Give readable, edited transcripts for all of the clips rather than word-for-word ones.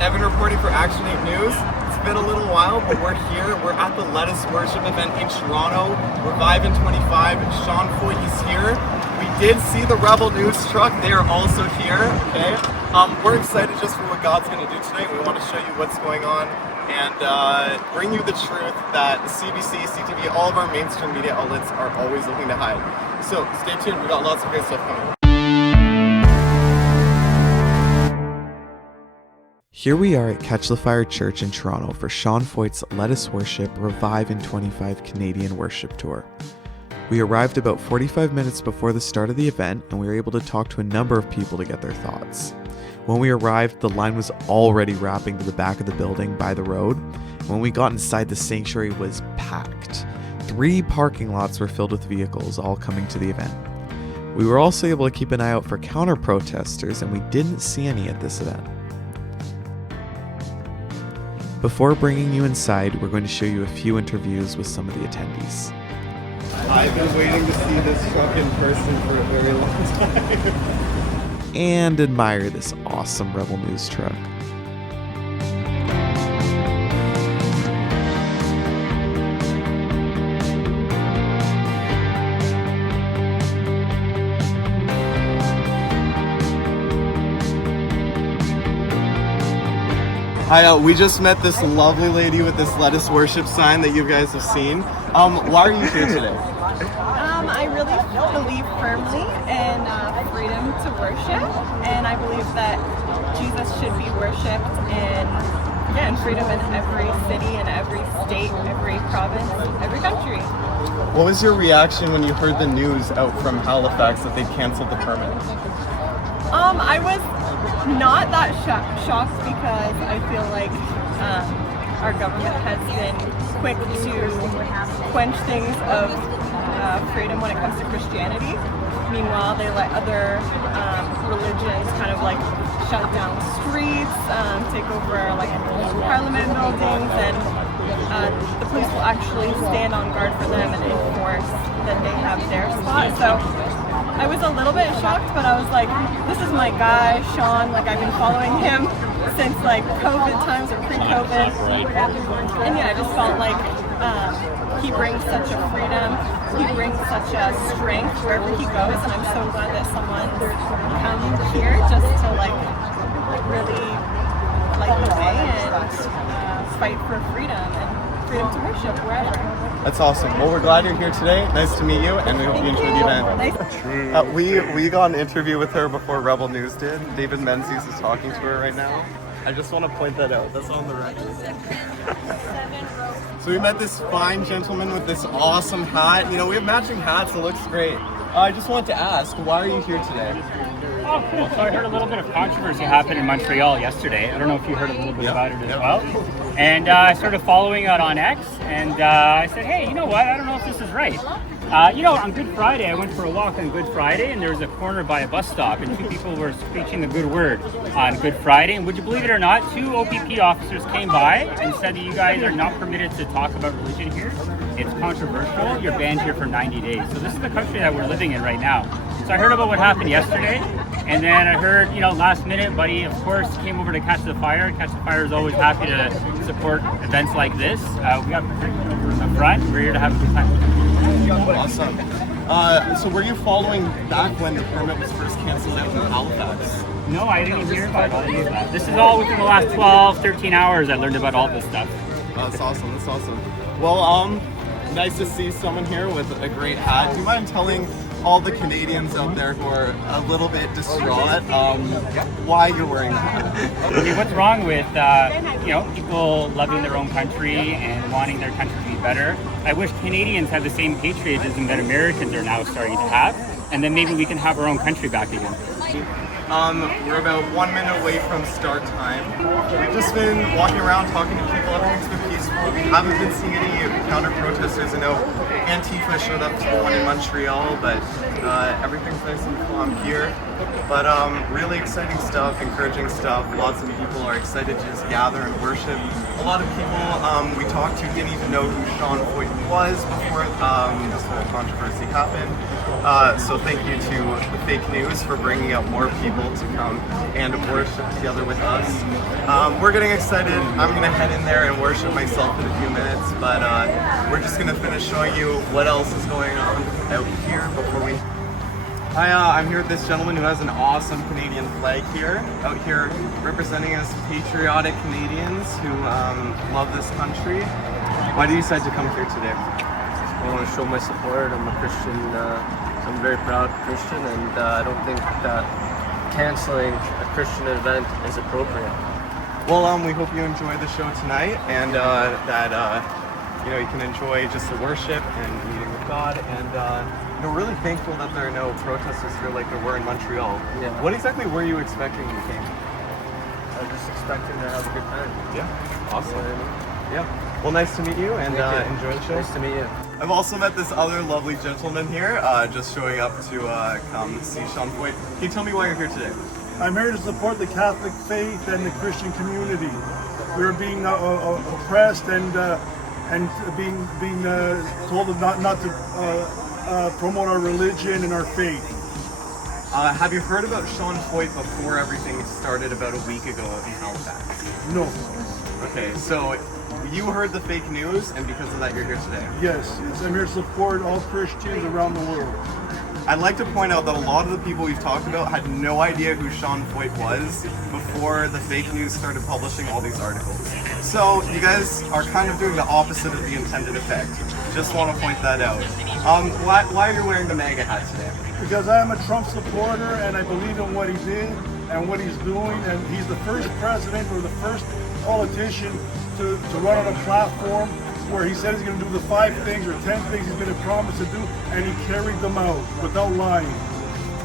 Evan reporting for Action 8 News. It's been a little while, but we're here. We're at the Lettuce Worship event in Toronto. Revive in 25. Sean Feucht is here. We did see the Rebel News truck. They are also here, okay? We're excited just for what God's going to do today. We want to show you what's going on and bring you the truth that CBC, CTV, all of our mainstream media outlets are always looking to hide. So stay tuned. We got lots of great stuff coming. Here we are at Catch the Fire Church in Toronto for Sean Feucht's Lettuce Worship Revive in 25 Canadian Worship Tour. We arrived about 45 minutes before the start of the event, and we were able to talk to a number of people to get their thoughts. When we arrived, the line was already wrapping to the back of the building by the road. When we got inside, the sanctuary was packed. 3 parking lots were filled with vehicles, all coming to the event. We were also able to keep an eye out for counter-protesters, and we didn't see any at this event. Before bringing you inside, we're going to show you a few interviews with some of the attendees. I've been waiting to see this truck in person for a very long time. And admire this awesome Rebel News truck. Hi, we just met this lovely lady with this Lettuce Worship sign that you guys have seen. Why are you here today? I really believe firmly in freedom to worship, and I believe that Jesus should be worshipped in freedom in every city, in every state, every province, every country. What was your reaction when you heard the news out from Halifax that they canceled the permit? I was not that shocked because I feel like our government has been quick to quench things of freedom when it comes to Christianity. Meanwhile, they let other religions kind of like shut down streets, take over like parliament buildings, and the police will actually stand on guard for them and enforce that they have their spot. So I was a little bit shocked, but I was like, this is my guy, Sean. Like, I've been following him since like COVID times or pre-COVID. And yeah, I just felt like he brings such a freedom, he brings such a strength wherever he goes, and I'm so glad that someone come here just to like really light the way and fight for freedom and freedom to worship wherever. That's awesome. Well, we're glad you're here today. Nice to meet you, and we hope you enjoy the event. We got an interview with her before Rebel News did. David Menzies is talking to her right now. I just want to point that out. That's on the record. So we met this fine gentleman with this awesome hat. You know, we have matching hats. It looks great. I just wanted to ask, why are you here today? Oh, cool. So I heard a little bit of controversy happen in Montreal yesterday. I don't know if you heard a little bit about it as well. And I started following it on X, and I said, hey, you know what? I don't know if this is right. On Good Friday, I went for a walk on Good Friday, and there was a corner by a bus stop, and 2 people were preaching the good word on Good Friday. And would you believe it or not, 2 OPP officers came by and said that you guys are not permitted to talk about religion here. It's controversial. You're banned here for 90 days. So this is the country that we're living in right now. So I heard about what happened yesterday, and then I heard, last minute, Buddy, of course, came over to Catch the Fire. Catch the Fire is always happy to support events like this. We got protection over in the front. We're here to have a good time. Awesome. So were you following back when the permit was first canceled out in Halifax? No, I didn't even hear about any of that. This is all within the last 12, 13 hours I learned about all this stuff. That's awesome. That's awesome. Well, nice to see someone here with a great hat. Do you mind telling all the Canadians out there who are a little bit distraught why you're wearing that hat? I mean, what's wrong with people loving their own country and wanting their country to be better? I wish Canadians had the same patriotism that Americans are now starting to have, and then maybe we can have our own country back again. We're about 1 minute away from start time. We've just been walking around talking to people. Everything's been peaceful. We haven't been seeing any counter-protesters. I know Antifa showed up to the one in Montreal, but everything's nice and calm here. But really exciting stuff, encouraging stuff. Lots of people are excited to just gather and worship. A lot of people we talked to didn't even know who Sean Feucht was before this whole controversy happened. So thank you to the fake news for bringing out more people to come and worship together with us. We're getting excited. I'm going to head in there and worship myself in a few minutes, but we're just going to finish showing you what else is going on out here before we... Hi, I'm here with this gentleman who has an awesome Canadian flag here, out here representing us patriotic Canadians who love this country. Why did you decide to come here today? I want to show my support. I'm a Christian. I'm a very proud Christian, and I don't think that canceling a Christian event is appropriate. Well, we hope you enjoy the show tonight, and that you can enjoy just the worship and meeting with God, and we're really thankful that there are no protesters here like there were in Montreal. Yeah. What exactly were you expecting when you came? I'm just expecting to have a good time. Yeah, awesome. You know what I mean? Yeah. Well, nice to meet you, and Thank you. enjoy the show. Nice to meet you. I've also met this other lovely gentleman here, just showing up to come see Sean Feucht. Can you tell me why you're here today? I'm here to support the Catholic faith and the Christian community. We're being oppressed and being told not to promote our religion and our faith. Have you heard about Sean Feucht before everything started about a week ago in Halifax? No. Okay, so you heard the fake news, and because of that, you're here today. Yes, I'm here to support all Christians around the world. I'd like to point out that a lot of the people we've talked about had no idea who Sean Feucht was before the fake news started publishing all these articles. So you guys are kind of doing the opposite of the intended effect. Just want to point that out. Why are you wearing the MAGA hat today? Because I am a Trump supporter and I believe in what he did and what he's doing, and he's the first president or the first politician to run on a platform where he said he's going to do the 5 things or 10 things he's going to promise to do, and he carried them out without lying.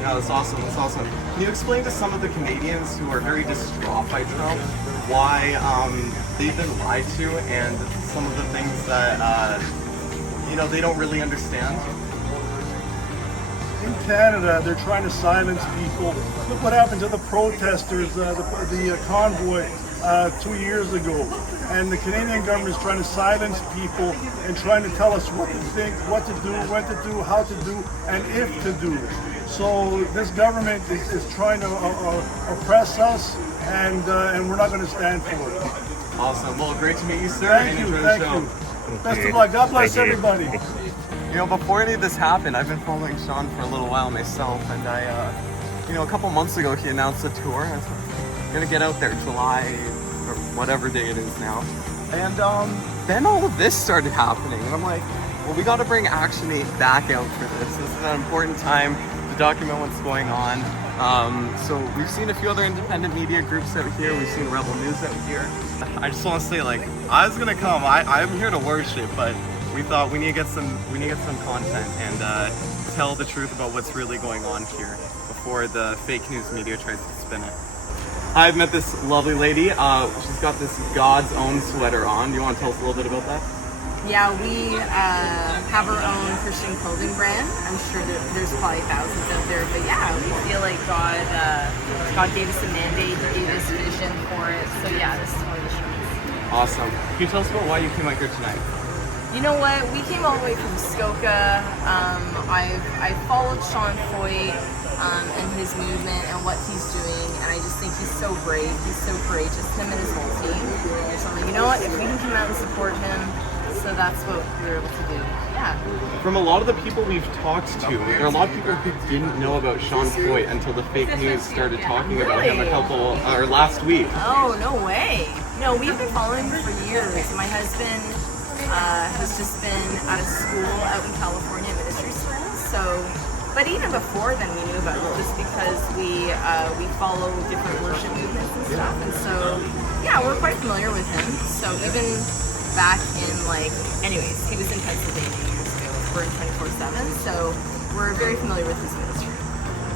Yeah, that's awesome. That's awesome. Can you explain to some of the Canadians who are very distraught by Trump why they've been lied to and some of the things that they don't really understand? In Canada, they're trying to silence people. Look what happened to the protesters, the convoy 2 years ago. And the Canadian government is trying to silence people and trying to tell us what to think, what to do, when to do, how to do, and if to do. So this government is trying to oppress us, and we're not going to stand for it. Awesome. Well, great to meet you, sir. Thank and you. enjoy Thank the show. you. Best of luck. God bless everybody. Before any of this happened, I've been following Sean for a little while myself, and a couple months ago he announced a tour. I was gonna get out there July or whatever day it is now, and then all of this started happening, and I'm like, well, we got to bring Action 8 back out for this. This is an important time to document what's going on. So we've seen a few other independent media groups out here. We've seen Rebel News out here. I just want to say, I was gonna come. I'm here to worship, but we thought we need to get some content and tell the truth about what's really going on here before the fake news media tries to spin it. I've met this lovely lady. She's got this God's Own sweater on. Do you want to tell us a little bit about that? Yeah, we have our own Christian clothing brand. I'm sure there's probably thousands out there, but yeah, we feel like God gave us a mandate, He gave us vision for it. So yeah, this is one of the shirts. Awesome. Can you tell us about why you came out here tonight? You know what? We came all the way from Muskoka. I followed Sean Feucht and his movement and what he's doing, and I just think he's so brave. He's so courageous, him and his whole team. So I'm like, you know what? If we can come out and support him, so that's what we were able to do. Yeah. From a lot of the people we've talked to, there are a lot of people who didn't know about Sean Feucht until the fake news started talking about him last week. Oh, no way. No, we've been following him for years. My husband has just been out of school out in California, ministry school. So, but even before then, we knew about it just because we follow different worship movements and stuff. And so, yeah, we're quite familiar with him. So even back in anyways, he was in Pennsylvania years ago. We're in 24/7, so we're very familiar with his ministry.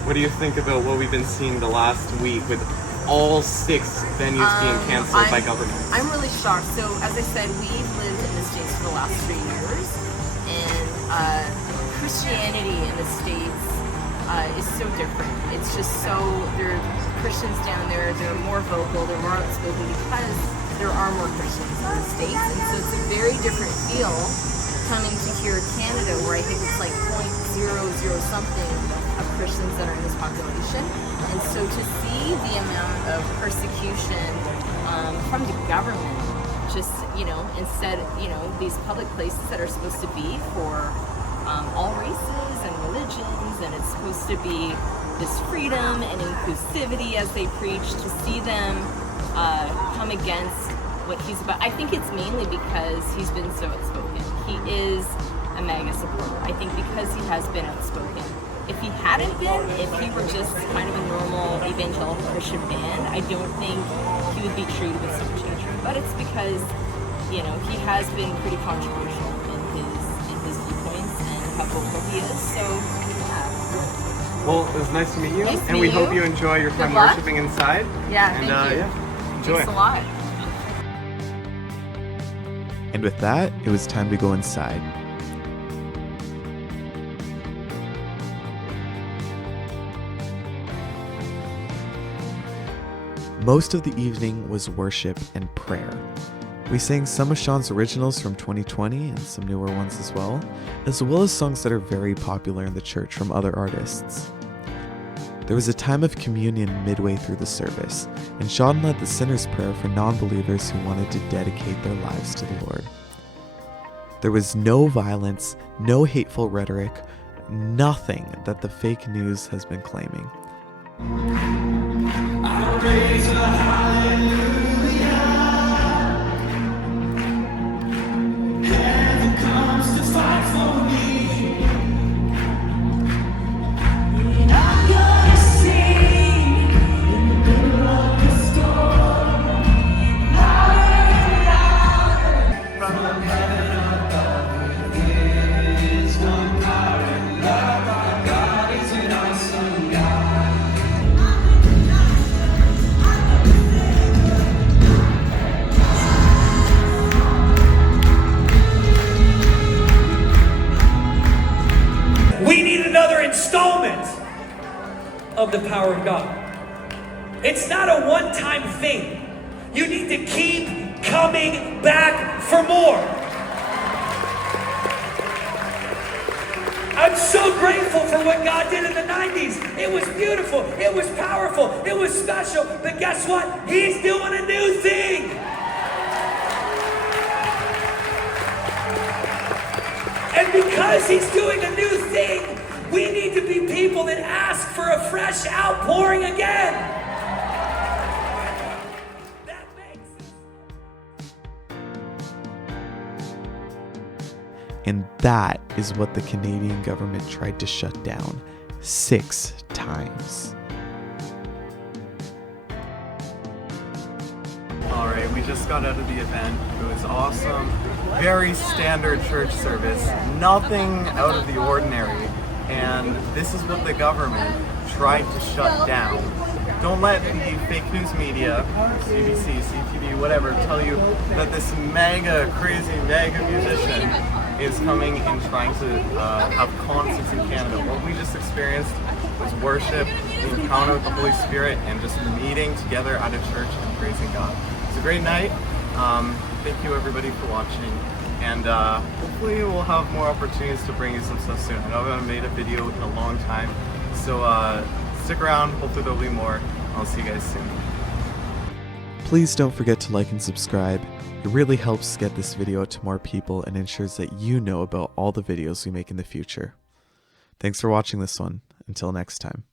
What do you think about what we've been seeing the last week with all 6 venues being canceled by government? I'm really shocked. So as I said, we've lived in the States for the last 3 years, and Christianity in the States is so different. It's just so, there are Christians down there, they're more vocal, they're more outspoken because there are more Christians in the States, and so it's a very different feel coming to here Canada, where I think it's like 0.00 something of Christians that are in this population. And so to see the amount of persecution from the government, just, instead, these public places that are supposed to be for all races and religions, and it's supposed to be this freedom and inclusivity as they preach, to see them come against what he's about. I think it's mainly because he's been so outspoken. He is a MAGA supporter. I think because he has been outspoken. If he hadn't been, if he were just kind of a normal evangelical Christian man, I don't think he would be treated with so much hatred. But it's because, he has been pretty controversial in his viewpoints and how vocal he is. So, yeah. Well, it was nice to meet you, Nice to and meet we you. hope you enjoy your time Good luck. worshiping inside. Yeah, and thank you. enjoy. Thanks a lot. And with that, it was time to go inside. Most of the evening was worship and prayer. We sang some of Sean's originals from 2020 and some newer ones as well as songs that are very popular in the church from other artists. There was a time of communion midway through the service, and Sean led the sinner's prayer for non-believers who wanted to dedicate their lives to the Lord. There was no violence, no hateful rhetoric, nothing that the fake news has been claiming. We need another installment of the power of God. It's not a one-time thing. You need to keep coming back for more. I'm so grateful for what God did in the 90s. It was beautiful, it was powerful, it was special, but guess what? He's doing a new thing. And because he's doing a new thing, we need to be people that ask for a fresh outpouring again. That makes And that is what the Canadian government tried to shut down 6 times. Alright, we just got out of the event. It was awesome. Very standard church service. Nothing out of the ordinary. And this is what the government tried to shut down. Don't let the fake news media, CBC, CTV, whatever, tell you that this crazy mega musician is coming and trying to have concerts in Canada. What we just experienced was worship, the encounter with the Holy Spirit, and just meeting together at a church and praising God. It's a great night. Thank you everybody for watching, and hopefully we'll have more opportunities to bring you some stuff soon. I know I haven't made a video in a long time, so stick around, hopefully there'll be more. I'll see you guys soon. Please don't forget to like and subscribe. It really helps get this video to more people and ensures that you know about all the videos we make in the future. Thanks for watching this one. Until next time.